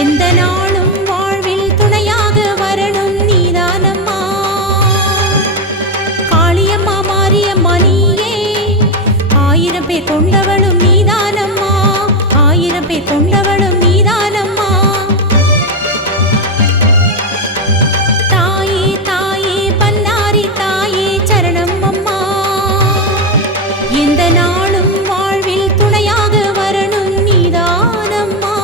எந்த நாளும் வாழ்வில் துணையாக வரணும் நீதானம்மா. காளியம்மா மாரியம்மா நீயே, 1000 பேர் கொண்டவளும் நீதானம்மா, 1000 பேர் கொண்டவளும் நீதானம்மா. தாயே தாயே பன்னாரி தாயே சரணம் அம்மா. எந்த நாளும் வாழ்வில் துணையாக வரணும் நீதானம்மா.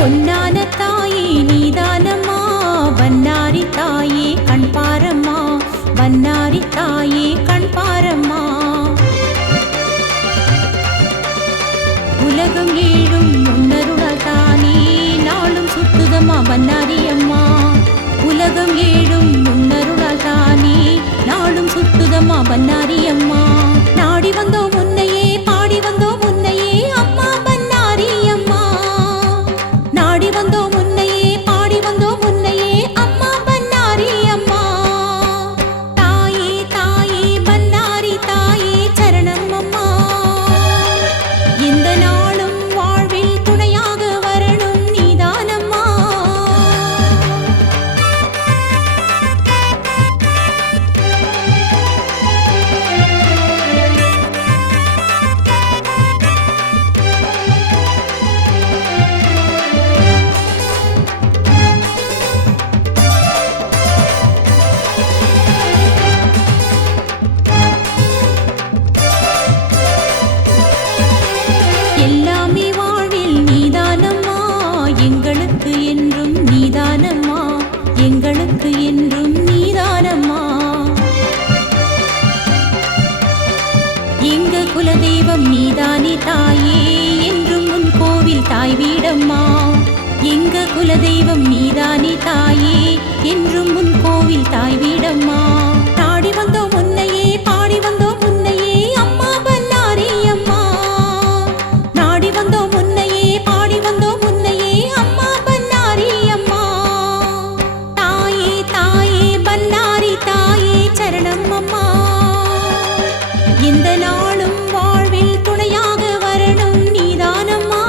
பொன்னான தாயே நீதானம்மா, பன்னாரி தாயே கண் பாரம்மா, பன்னாரி தாயே கண் பாரம்மா. உலகம் ஏழும் முன்னருளால் தானே நாளும் சுத்துதம்மா பன்னாரி அம்மா. உலகம் ஏழும் முன்னருளால் தானே நாளும் சுத்துதம்மா பன்னாரி அம்மா. நாடி வந்தோம் முன்னையே, பாடி வந்தோம் முன்னையே அம்மா பன்னாரி அம்மா. நாடி வந்தோம் முன்னையே, பாடி வந்தோம் முன்னையே அம்மா பன்னாரி அம்மா. தாயே தாயே பன்னாரி தாயே சரணம் அம்மா. எந்த நாளும் வாழ்வில் துணையாக வரணும் நீதானம்மா. எல்லாமே வாழ்வில் நீதானம்மா, எங்களுக்கு என்றும் நீதானம்மா, எங்களுக்கு என்றும் நீதானம்மா. எங்க குலதெய்வம் நீதானே தாயே, என்றும் உன் கோவில் தாய் வீடம்மா. எங்க குலதெய்வம் நீதானே தாயே, என்றும் உன் கோவில் தாய் வீடம்மா. நாடி வந்தோம் முன்னையே, பாடி வந்தோம் முன்னையே அம்மா பன்னாரி அம்மா. நாடி வந்தோம் முன்னையே, பாடி வந்தோம் முன்னையே அம்மா பன்னாரி அம்மா. தாயே தாயே பன்னாரி தாயே சரணம் அம்மா. எந்த நாளும் வாழ்வில் துணையாக வரணும் நீதானம்மா.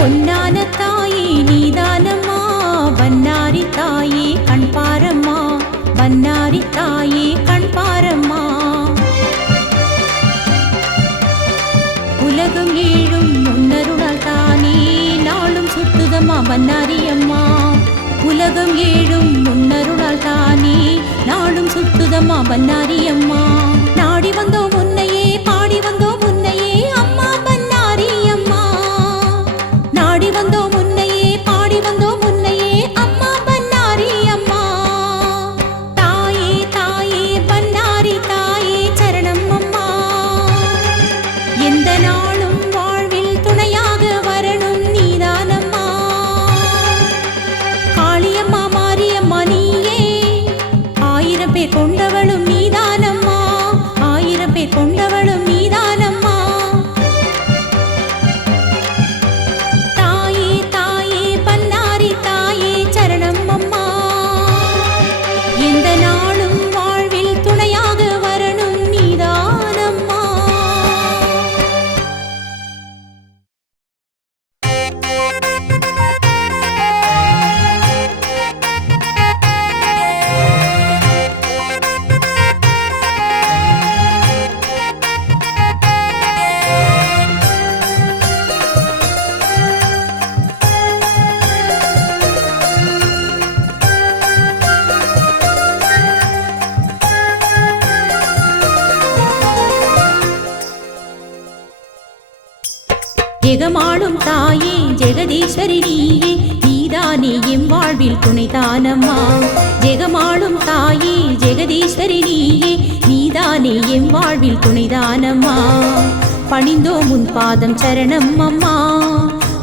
பொன்னான தாயே நீதானம்மா, பன்னாரி தாயே கண் பாரம்மா, பன்னாரி தாயே கண் பாரம்மா. உலகம் ஏழும் முன்னருளால் தானே நாளும் சுத்துதம்மா பன்னாரி அம்மா. உலகம் ஏழும் முன்னருளால் தானே நாளும் சுத்துதம்மா பன்னாரி அம்மா. நாடி வந்தோம் முன்னையே, பாடி வந்தோம் முன்னையே அம்மா பன்னாரி அம்மா. நாடி வந்தோம் முன்னையே, பாடி வந்தோம் முன்னையே அம்மா பன்னாரி அம்மா. தாயே தாயே பன்னாரி தாயே சரணம் அம்மா. எந்த நாளும் வாழ்வில் துணையாக வரணும் நீதானம்மா. காளியம்மா மாரியம்மா நீயே, 1000 பேர் கொண்டவளும் நீதானம்மா, 1000 பேர் ஜெகமாளும் தாயே ஜெகதீஸ்வரி நீயே நீதானே எம் வாழ்வில் துணைதானம்மா ஜெகமாளும் தாயே ஜெகதீஸ்வரி நீயே நீதானே எம் வாழ்வில் துணைதானம்மா பணிந்தோம் உன் பாதம் சரணம் அம்மா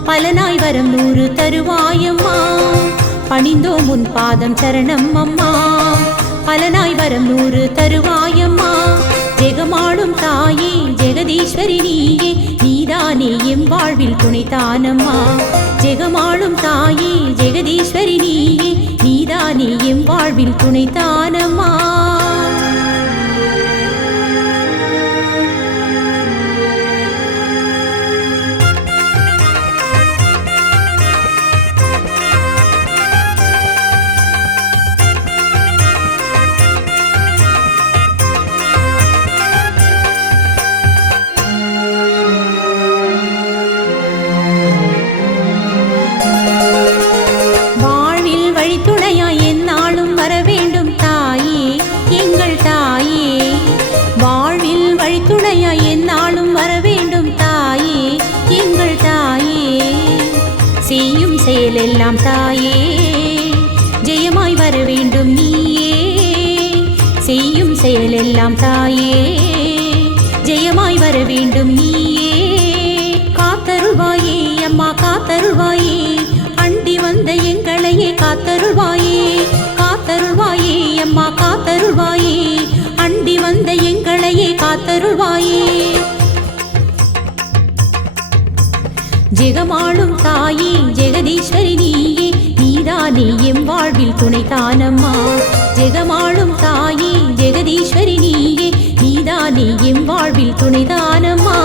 பலனாய் வரம் 100 தருவாயம்மா பணிந்தோம் உன் பாதம் சரணம் அம்மா பலனாய் வரம் 100 தருவாயம்மா ஜெகமாளும் தாயே ஜெகதீஸ்வரி நீயே நீதானே எம் வாழ்வில் துணைதானம்மா ஜெகமாளும் தாயே ஜெகதீஸ்வரி நீயே நீதானே எம் வாழ்வில் துணைதானம்மா செய்யும் செயலெல்லாம் தாயே ஜெயமாய் வர வேண்டும் நீயே செய்யும் செயலெல்லாம் தாயே ஜெயமாய் வர வேண்டும் நீயே காத்தருள்வாயே அம்மா காத்தருள்வாயே அண்டி வந்த எங்களையே காத்தருள்வாயே காத்தருள்வாயே அம்மா காத்தருள்வாயே அண்டி வந்த எங்களையே காத்தருள்வாயே ஜெகமாளும் தாயே ஜெகதீஸ்வரி நீயே நீதானே எம் வாழ்வில் துணைதானம்மா ஜெகமாளும் தாயே ஜெகதீஸ்வரி நீயே நீதானே எம் வாழ்வில் துணைதானம்மா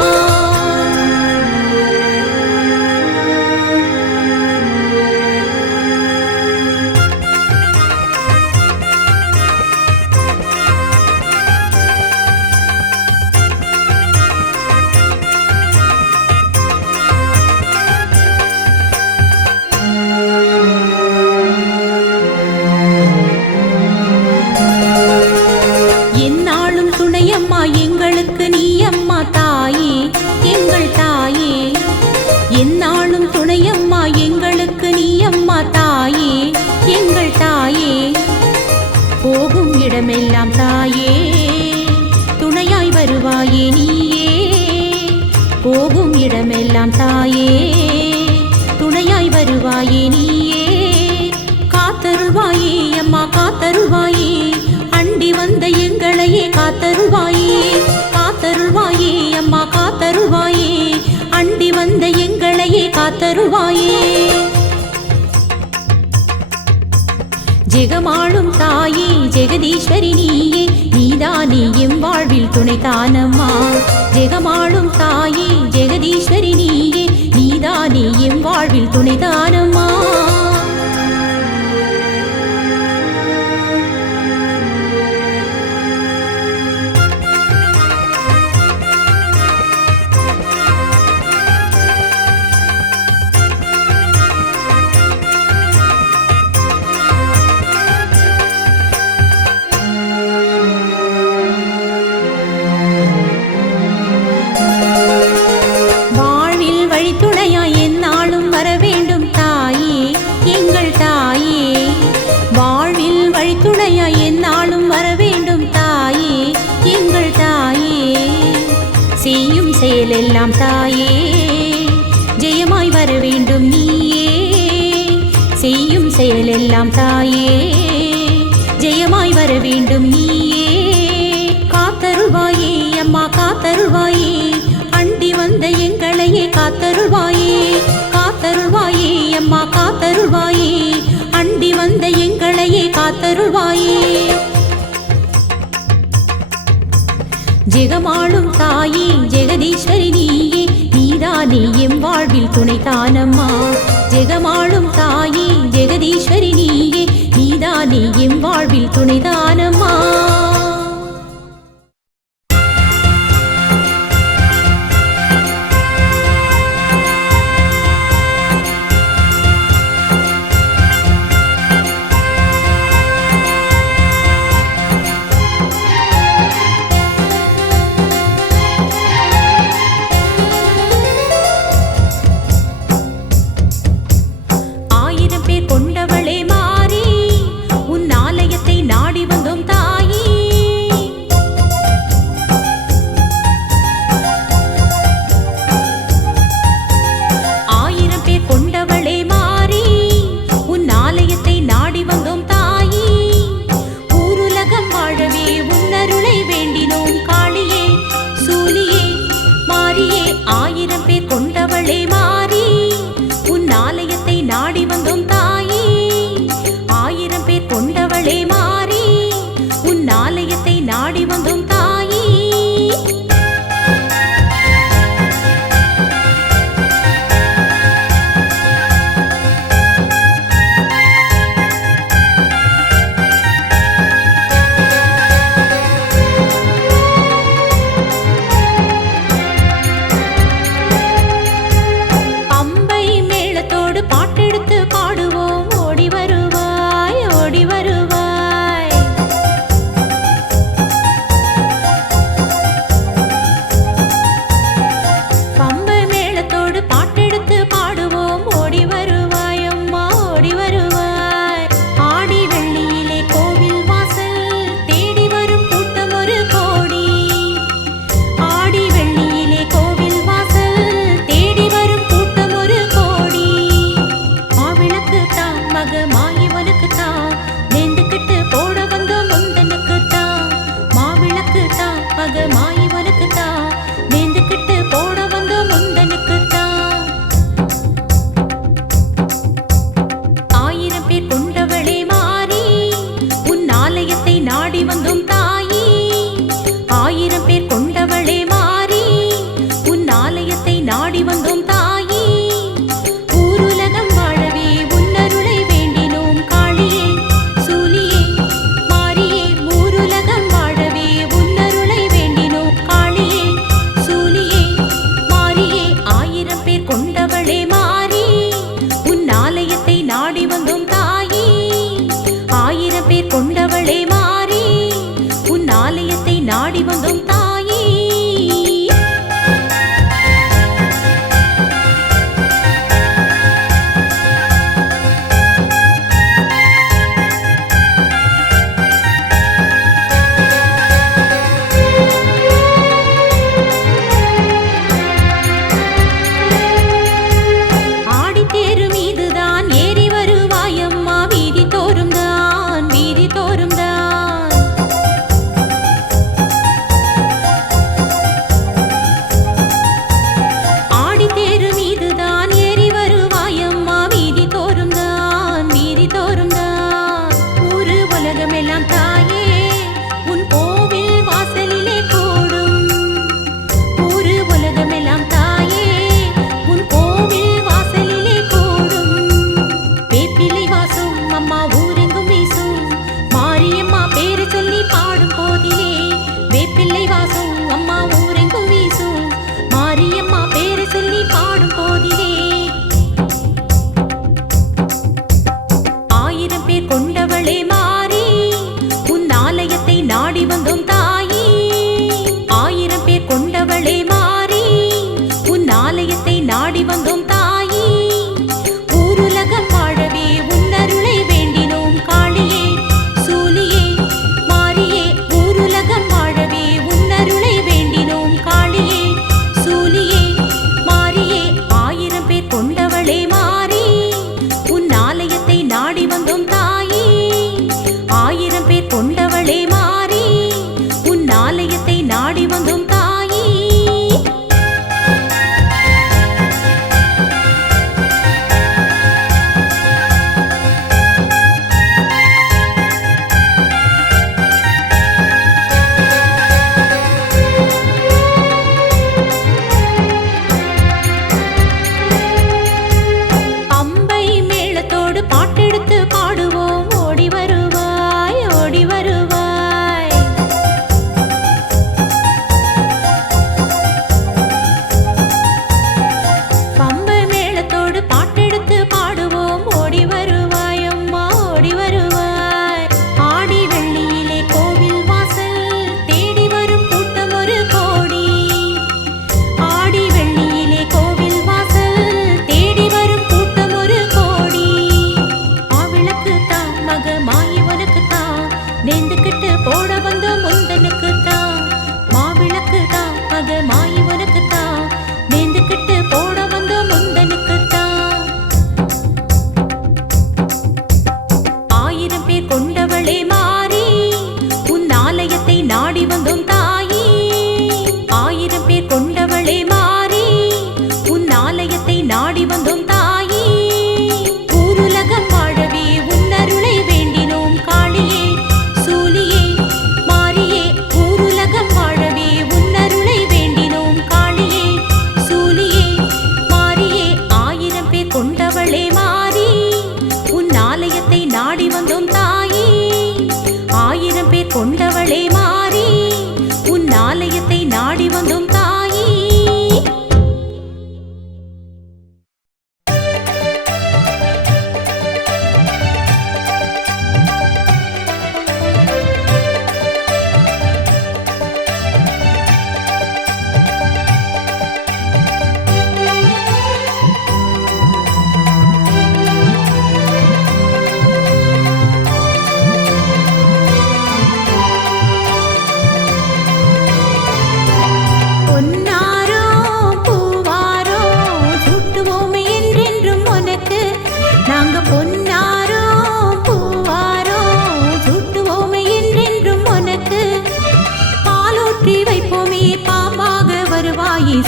எங்களுக்கு நீ அம்மா தாயே எங்கள் தாயே எந்நாளும் துணையம்மா எங்களுக்கு நீ அம்மா தாயே எங்கள் தாயே போகும் இடமெல்லாம் தாயே துணையாய் வருவாயே நீயே போகும் இடமெல்லாம் தாயே துணையாய் வருவாயே நீயே காத்தருள்வாயே அம்மா காத்தருள்வாயே அண்டி வந்த எங்களையே காத்தருள்வாயே காத்தருள்வாயே அம்மா காத்தருள்வாயே அண்டி வந்த எங்களையே காத்தருள்வாயே ஜெகமாளும் தாயே ஜெகதீஸ்வரி நீயே நீதானே எம் வாழ்வில் துணைதானம்மா ஜெகமாளும் தாயே ஜெகதீஸ்வரி நீயே நீதானே எம் வாழ்வில் துணைதானம்மா செய்யும் செயலெல்லாம் தாயே ஜெயமாய் வர வேண்டும் நீயே செய்யும் செயலெல்லாம் தாயே ஜெயமாய் வர வேண்டும் நீயே காத்தருள்வாயே அம்மா காத்தருள்வாயே அண்டி வந்த எங்களையே காத்தருள்வாயே காத்தருள்வாயே அம்மா காத்தருள்வாயே அண்டி வந்த எங்களையே காத்தருள்வாயே ஜெகமாளும் தாயே ஜெகதீஸ்வரி நீயே நீதானே எம் வாழ்வில் துணைதானம்மா ஜெகமாளும் தாயே ஜெகதீஸ்வரி நீயே நீதானே எம் வாழ்வில் துணைதானம்மா 1000 பேர் கொண்டவளே மாறி உன் ஆலயத்தை நாடி வந்தோம் தாயே 1000 பேர் கொண்டவளே மாறி உன் ஆலயத்தை நாடி வந்தோம் தாயே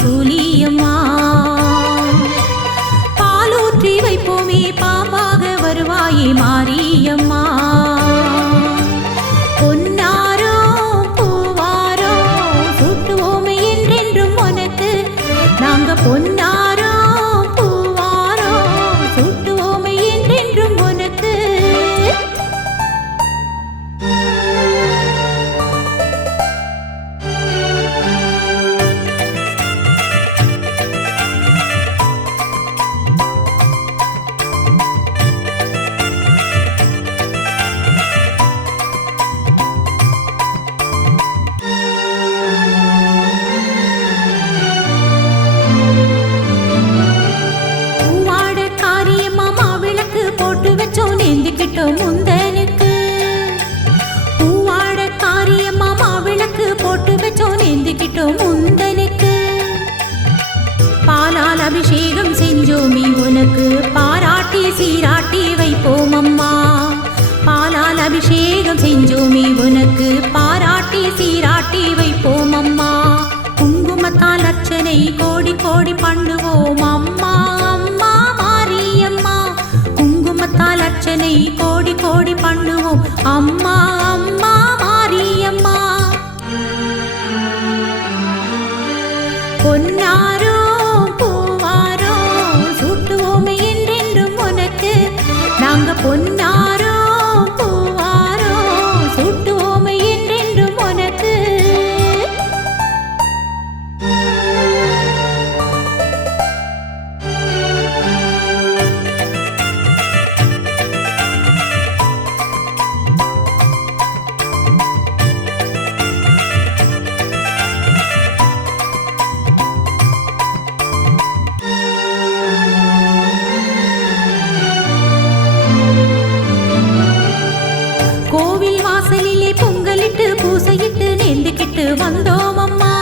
சூலியம்மா. பாலூற்றி வைப்போமே பாம்பாக வருவாயே மாரியம்மா. பொன்னாரோ பூவாரோ சூட்டுவோமே என்றென்றும் உனக்கு. நாங்க பொன்னாரோ பூவாரோ சூட்டுவோமே என்றென்றும் உனக்கு. முந்தனுக்கு பூவாட காரியம்மா மாவிளக்கு போட்டு வச்சோம் நேர்ந்துக்கிட்டோம் முந்தனுக்கு. பாலால் அபிஷேகம் செஞ்சோமி உனக்கு பாராட்டி சீராட்டி வைப்போம் அம்மா. பாலால் அபிஷேகம் செஞ்சோமி உனக்கு பாராட்டி சீராட்டி வைப்போம் அம்மா. குங்குமத்தால் அர்ச்சனை கோடி கோடி பண்ணுவோம் அம்மா. அம்மா மாரியம்மா குங்குமத்தால் அர்ச்சனை கோடி கோடி பண்ணுவோம் அம்மா. அம்மா மாரியம்மா. பொன்னாரோ பூவாரோ சூட்டுவோமே என்றென்றும் உனக்கு. நாங்க பொன்னாரோ பூவாரோ சூட்டுவோமே என்றென்றும் உனக்கு. பூசையிட்டு நேர்ந்துக்கிட்டு வந்தோம் அம்மா.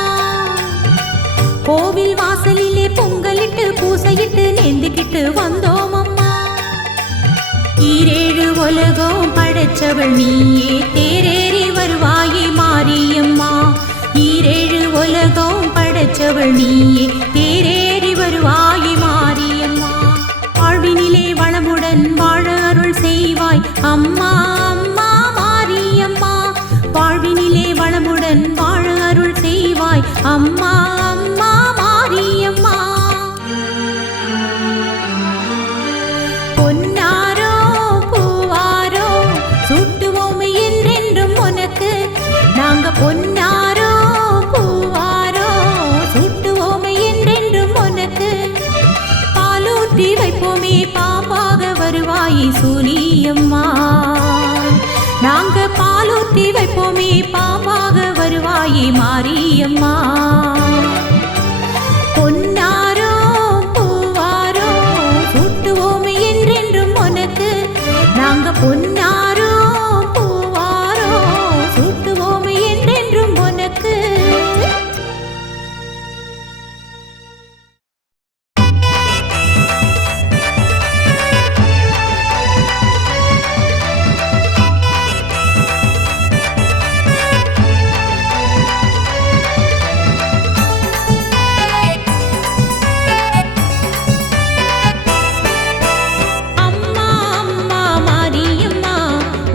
கோவில் வாசலிலே பொங்கலிட்டு பூசையிட்டு நேர்ந்துக்கிட்டு வந்தோம் அம்மா. ஈரேழு உலகம் படைச்சவள் நீயே தேரேறி வருவாயே மாரியம்மா. ஈரேழு உலகம் படைச்சவள் நீயே தேரேறி வருவாயே மாரியம்மா. வாழ்வினிலே வளமுடன் வாழ அருள் செய்வாய் அம்மா. அம்மா மாரியம்மா வாழ்வினிலே வளமுடன் வாழ அருள் செய்வாய் அம்மா. அம்மா மாரியம்மா. பொன்னாரோ பூவாரோ சூட்டுவோமே என்றென்றும் உனக்கு. நாங்க பொன்னாரோ பூவாரோ சூட்டுவோமே என்றென்றும் உனக்கு. பாலூற்றி வைப்போமே பாம்பாக வருவாயே சூலியம்மா. நாங்க பாலூற்றி வைப்போமே பாம்பாக வருவாயே மாரியம்மா. பொன்னாரோ பூவாரோ சூட்டுவோமே என்றென்றும் உனக்கு. நாங்க பொன்னாரோ பூவாரோ சூட்டுவோமே என்றென்றும் உனக்கு.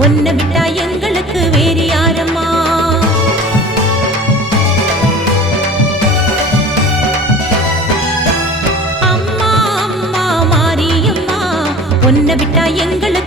உன்னை விட்டா எங்களுக்கு வேறு யாரம்மா. அம்மா அம்மா மாரியம்மா உன்னை விட்டா எங்களுக்கு